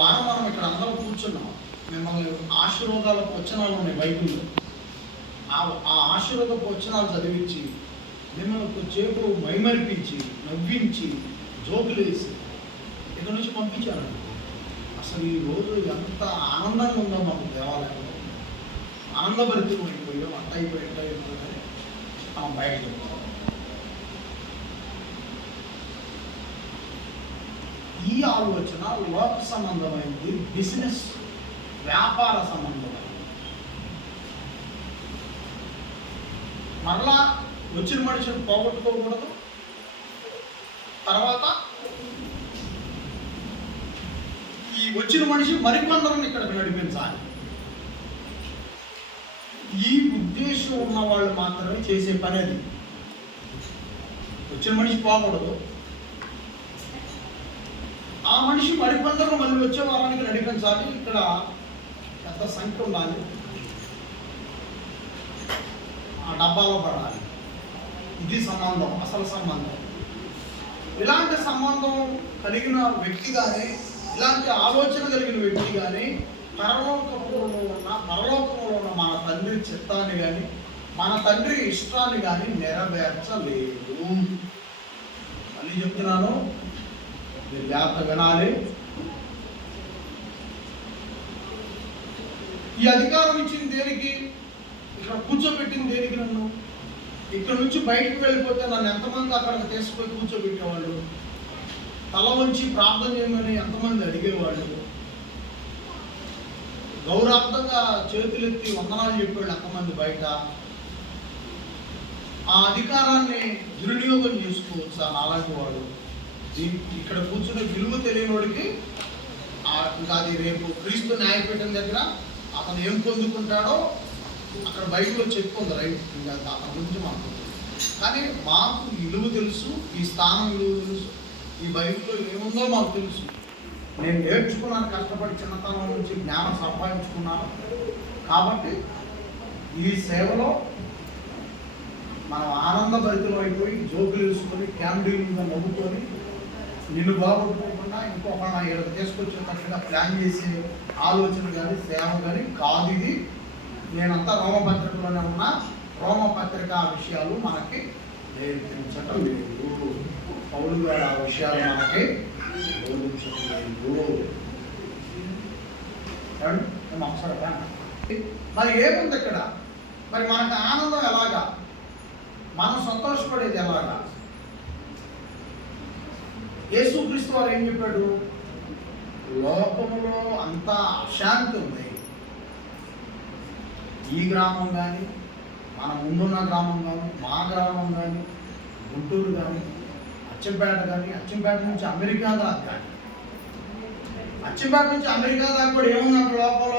వారం మనం ఇక్కడ అందరం కూర్చున్నాం. మిమ్మల్ని ఆశీర్వాదాల వచనాలు ఉన్నాయి బైబిల్లో. ఆ ఆశీర్వాద వచనాలు చదివించి మిమ్మల్ని కొద్దిసేపు మైమరిపించి నవ్వించి జోకులేసి ఇక్కడ నుంచి పంపించారండి. అసలు ఈ రోజు ఎంత ఆనందంగా ఉందో మాకు దేవాలయంలో. ఆనందభరితం అయిపోయాం, అట్ట అయిపోయిందని మనం బయటకు వెళ్తాం. ఈ ఆలోచన లోక సంబంధమైనది, బిజినెస్ వ్యాపార సంబంధమైనది. మరలా వచ్చిన మనిషిని పోగొట్టుకోకూడదు. తర్వాత ఈ వచ్చిన మనిషి మరికొందరిని ఇక్కడికి నడిపించాలి. ఈ ఉద్దేశం ఉన్న వాళ్ళు మాత్రమే చేసే పని అది. వచ్చిన మనిషి పోకూడదు, ఆ మనిషి మరికొందరు మళ్ళీ వచ్చే వారానికి నడిపించాలి. ఇక్కడ పెద్ద సంఖ్య ఉండాలి, ఆ డబ్బాలో పడాలి. ఇది సంబంధం, అసలు సంబంధం. ఇలాంటి సంబంధం కలిగిన వ్యక్తి కానీ, ఇలాంటి ఆలోచన కలిగిన వ్యక్తి కానీ పరలోకంలో ఉన్న మన తండ్రి చిత్తాన్ని కానీ, మన తండ్రి ఇష్టాన్ని కానీ నెరవేర్చలేదు. మళ్ళీ చెప్తున్నాను, మీరు జాగ్రత్త వినాలి. ఈ అధికారం ఇచ్చింది దేనికి? ఇక్కడ కూర్చోబెట్టింది దేనికి? నన్ను ఇక్కడ నుంచి బయటకు వెళ్ళిపోతే నన్ను ఎంతమంది అక్కడికి తీసుకుపోయి కూర్చోబెట్టేవాళ్ళు? తల వంచి ప్రార్థన చేయమని ఎంతమంది అడిగేవాళ్ళు? గౌరవార్థంగా చేతులెత్తి వందనాలు చెప్పేవాళ్ళు ఎంతమంది బయట? ఆ అధికారాన్ని దుర్వినియోగం చేసుకోవచ్చు అలాంటి వాడు. ఇక్కడ కూర్చునే విలువ తెలియని వాడికి ఇంకా అది రేపు క్రీస్తు న్యాయపీఠం దగ్గర అతను ఏం పొందుకుంటాడో అక్కడ బైబిల్లో చెప్పుకుంది, రైట్? ఇంకా అతని గురించి మాకు. కానీ మాకు విలువ తెలుసు, ఈ స్థానం విలువ తెలుసు, ఈ బైబిల్లో ఏముందో మాకు తెలుసు. నేను నేర్చుకున్నాను, కష్టపడి చిన్నతనం నుంచి జ్ఞానం సంపాదించుకున్నాను. కాబట్టి ఈ సేవలో మనం ఆనందభరితం అయిపోయి జోకులు వేసుకొని క్యాండిల్ మీద నవ్వుకొని నిన్ను బాగొట్టుకోకుండా ఇంకొకళ్ళ ఇక్కడ తీసుకొచ్చేటట్టుగా ప్లాన్ చేసే ఆలోచన కానీ సేవ కానీ కాదు ఇది. నేనంతా రోమపత్రికలోనే ఉన్నా. రోమపత్రిక విషయాలు మనకి నేర్పించటం లేదు. పౌలు గారు ఆ విషయాలు మనకి బోధించటం లేదు. మరి ఏముంది ఇక్కడ? మరి మనకు ఆనందం ఎలాగా? మనం సంతోషపడేది ఎలాగా? యేసుక్రీస్తు వారు ఏం చెప్పాడు? లోకములో అంతా అశాంతి ఉంది. ఈ గ్రామం కానీ, మన ముందున్న గ్రామం కానీ, మా గ్రామం కానీ, గుంటూరు కానీ, అచ్చంపేట కానీ, అచ్చంపేట నుంచి అమెరికా దాకా కానీ, అచ్చంపేట నుంచి అమెరికా దాకా కూడా ఏముందంటే లోపల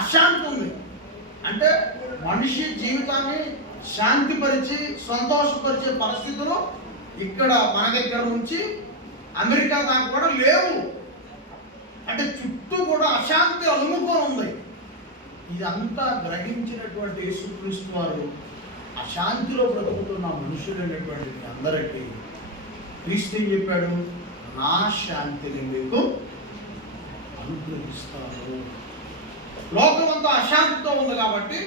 అశాంతి ఉంది. అంటే మనిషి జీవితాన్ని శాంతిపరిచి సంతోషపరిచే పరిస్థితులు ఇక్కడ మన దగ్గర నుంచి అమెరికా దాకా కూడా లేవు. అంటే చుట్టూ కూడా అశాంతి అలుముకొని ఉంది. ఇదంతా గ్రహించినటువంటి యేసుక్రీస్తు వారు అశాంతిలో బ్రతుకుతున్న మనుషులైనటువంటి అందరికీ క్రీస్తు ఏం చెప్పాడు? నా శాంతిని మీకు అనుగ్రహిస్తాను. లోకం అంతా అశాంతితో ఉంది కాబట్టి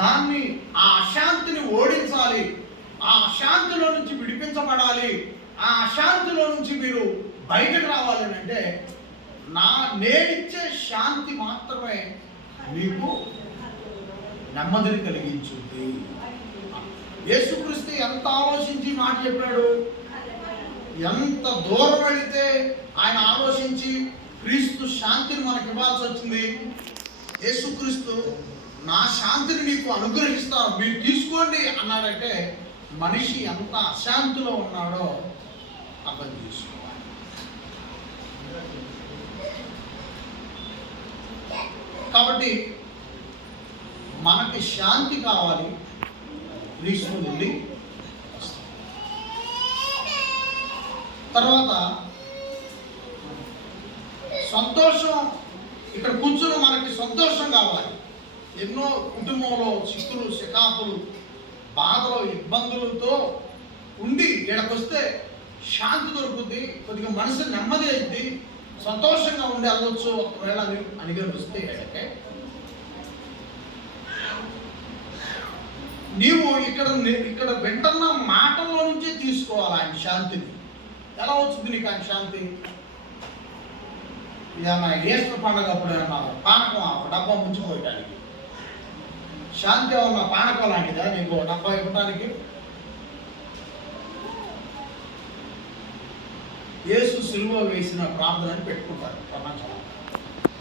దాన్ని, ఆ అశాంతిని ఓడించాలి, ఆ అశాంతిలో నుంచి విడిపించబడాలి, ఆ అశాంతిలో నుంచి మీరు బయటకు రావాలని అంటే నేనిచ్చే శాంతి మాత్రమే మీకు నెమ్మదిని కలిగించుద్ది. యేసుక్రీస్తు ఎంత ఆలోచించి మాట చెప్పాడు? ఎంత దూరం వెళితే ఆయన ఆలోచించి క్రీస్తు శాంతిని మనకి ఇవ్వాల్సి వచ్చింది. యేసుక్రీస్తు నా శాంతిని మీకు అనుగ్రహిస్తాను, మీరు తీసుకోండి అన్నాడంటే మనిషి ఎంత అశాంతిలో ఉన్నాడో అర్థం చేసుకోవాలి. కాబట్టి మనకి శాంతి కావాలి, క్రీస్తు నుండి వస్తుంది. తర్వాత సంతోషం, ఇక్కడ కూర్చుని మనకి సంతోషం కావాలి. ఎన్నో కుటుంబంలో చిక్కులు చికాకులు బాధలు ఇబ్బందులతో ఉండి ఇక్కడికొస్తే శాంతి దొరుకుద్ది, కొద్దిగా మనసు నెమ్మది అయింది, సంతోషంగా ఉండి వెళ్ళొచ్చు. ఒకవేళ అనిగా వస్తే నీవు ఇక్కడ వింటున్న మాటల్లో నుంచే తీసుకోవాలి ఆయన శాంతిని. ఎలా వచ్చింది నీకు ఆయన శాంతి? ఏమన్నా ఈస్టర్ పండుగ అప్పుడు ఏమన్నా పానకం డబ్బా ముంచిపోయటానికి? శాంతి ఏమన్నా పానకం లాంటిదా నీకు డబ్బా ఇవ్వటానికి? యేసు సిలువ వేసిన ప్రార్థన అని పెట్టుకుంటారు ప్రపంచంలో.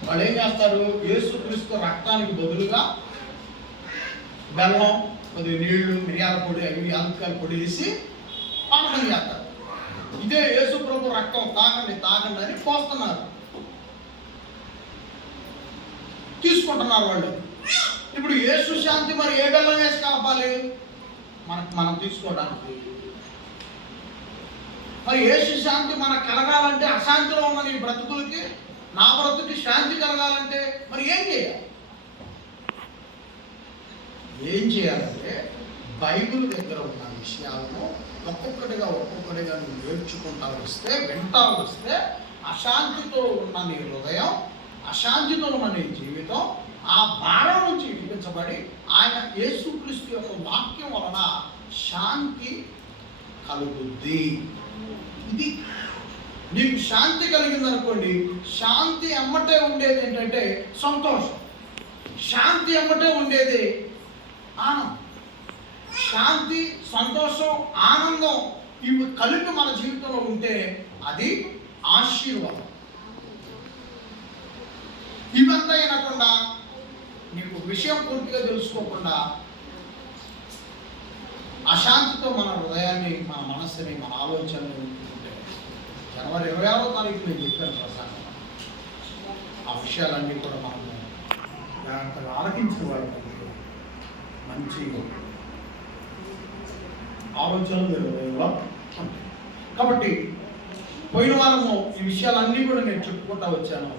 వాళ్ళు ఏం చేస్తారు? యేసు క్రీస్తు రక్తానికి బదులుగా బెల్లం, కొద్దిగా నీళ్లు, మిరియాల పొడి, అవి యాలక్కాయల పొడి వేసి పానకం చేస్తారు. ఇదే యేసు ప్రభు రక్తం, తాగండి తాగండి అని పోస్తున్నారు, తీసుకుంటున్నారు వాళ్ళు. ఇప్పుడు యేసు శాంతి మరి ఏ బెల్లం వేసి కలపాలి మనం తీసుకోవడానికి? మరి యేసు శాంతి మనకు కలగాలంటే, అశాంతిలో ఉన్న నీ బ్రతుకులకి, నా బ్రతుకి శాంతి కలగాలంటే మరి ఏం చేయాలి? ఏం చేయాలంటే బైబిల్ దగ్గర ఉన్న విషయాలను ఒక్కొక్కటిగా నువ్వు నేర్చుకుంటా వస్తే, వింటా వస్తే, అశాంతితో ఉన్న నీ హృదయం, అశాంతితో ఉన్న నీ జీవితం ఆ భారం నుంచి విడిపించబడి ఆయన యేసుక్రీస్తు యొక్క వాక్యం వలన శాంతి కలుగుద్ది. ఇది నీకు శాంతి కలిగిందనుకోండి, శాంతి ఎమ్మటే ఉండేది ఏంటంటే సంతోషం, శాంతి ఎమ్మటే ఉండేది ఆనందం. శాంతి, సంతోషం, ఆనందం ఇవి కలిపి మన జీవితంలో ఉంటే అది ఆశీర్వాదం. ఇవంతా వినకుండా, నీకు విషయం పూర్తిగా తెలుసుకోకుండా అశాంతితో మన హృదయాన్ని, మన మనస్సుని, మన ఆలోచనలు ఉంటే, జనవరి 26వ తారీఖు నేను చెప్పాను ప్రసాదం, ఆ విషయాలన్నీ కూడా మనము జాగ్రత్తగా ఆలకించిన వాళ్ళకి మంచి ఆలోచనలు హృదయంలో ఉంటాయి. కాబట్టి పోయిన వారము ఈ విషయాలన్నీ కూడా నేను చెప్పుకుంటూ వచ్చాను.